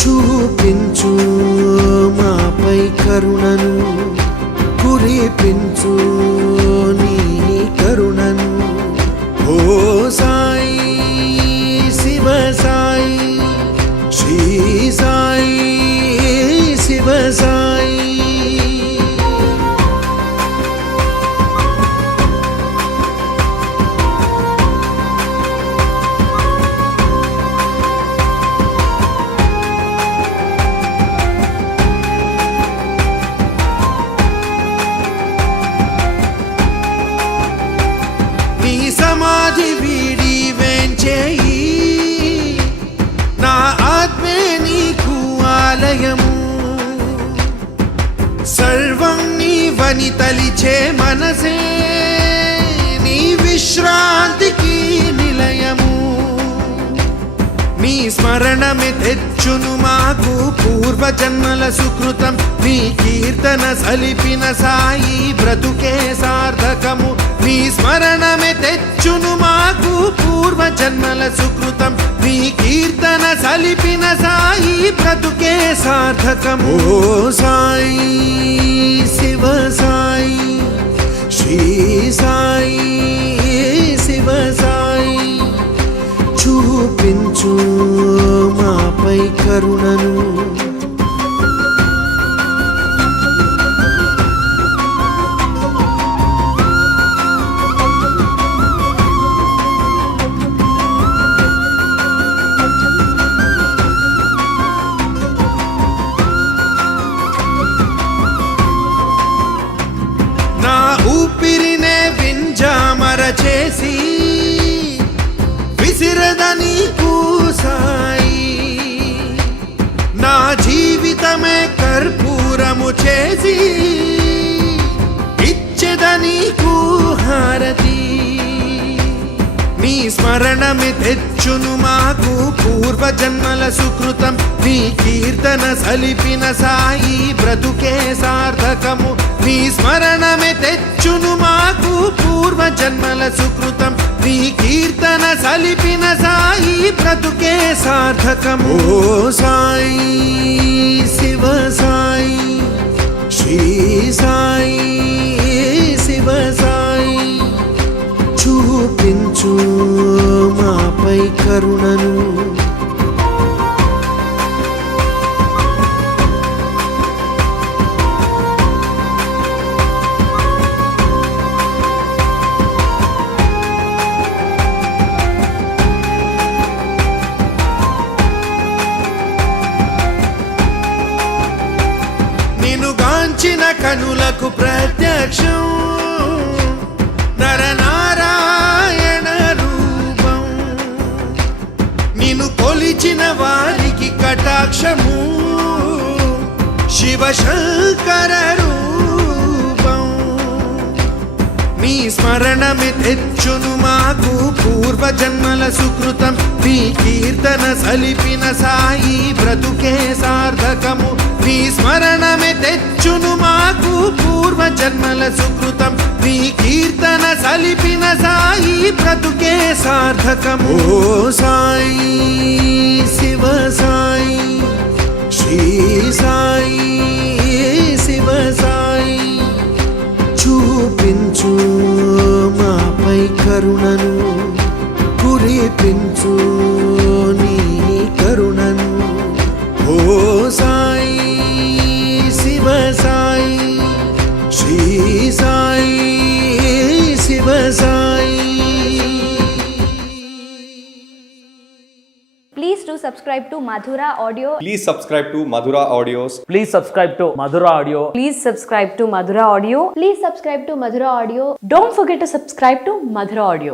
చూపించు మాపై కరుణను, కురిపించు నీ కరుణను. ఓ సాయి శివ సాయి, శ్రీ సాయి శివ సాయి. సమాధి వీడి వేంచేయి, నా ఆత్మే నీకు ఆలయము. సర్వం నీవని తలిచే మనసే నీ విశ్రాంతికి నిలయము. నీ స్మరణమే తెచ్చును మాకు పూర్వజన్మల సుకృతం. నీ కీర్తన సలిపిన సాయి బ్రతుకే సార్థకము. నీ స్మరణమే తెచ్చును మాకు పూర్వజన్మల సుకృతం. నీ కీర్తన సలిపిన సాయి బ్రతుకే సార్థకము. ఓ సాయి శివ సాయి, శ్రీ సాయి శివ సాయి. చూపించు మాపై కరుణను, నా ఊపిరినే వింజామర చేసి విసిరదని సాయి. నా జీవితమే కర్పూరము చేసి ఇచ్చెదని హారతి. నీ స్మరణమే తెచ్చును మాకు పూర్వజన్మల సుకృతం. నీ కీర్తన సలిపిన సాయి బ్రతుకే సార్థకము. నీ స్మరణమే తెచ్చును మాకు పూర్వజన్మల సుకృతం. నీ కీర్తన సలిపిన సాయి బ్రతుకే సార్థకము. ఓ సాయి శివ సాయి, శ్రీ సాయి శివ సాయి. చూపించు మాపై కరుణను, గాంచిన కనులకు ప్రత్యక్షం నరనారాయణ రూపం. నిన్ను కొలిచిన వారికి కటాక్షము శివశంకర రూపం. నీ స్మరణమే తెచ్చును మాకు పూర్వజన్మల సుకృతం. నీ కీర్తన సలిపిన సాయి బ్రతుకే సార్థకము. నీ స్మరణమే తెచ్చును మాకు పూర్వజన్మల సుకృతం. నీ కీర్తన సలిపిన సాయి బ్రతుకే సార్థకము. ఓ సాయి శివ సాయి, శ్రీ సాయి శివ సాయి. చూపించు మాపై కరుణను, కురిపించు నీ కరుణను. ఓ Sai Shiva Sai, Shri Sai Shiva Sai. Please do subscribe to Madhura Audio. Please subscribe to Madhura Audios. Please subscribe to Madhura Audio. Please subscribe to Madhura Audio. Please subscribe to Madhura Audio. Don't forget to subscribe to Madhura Audio.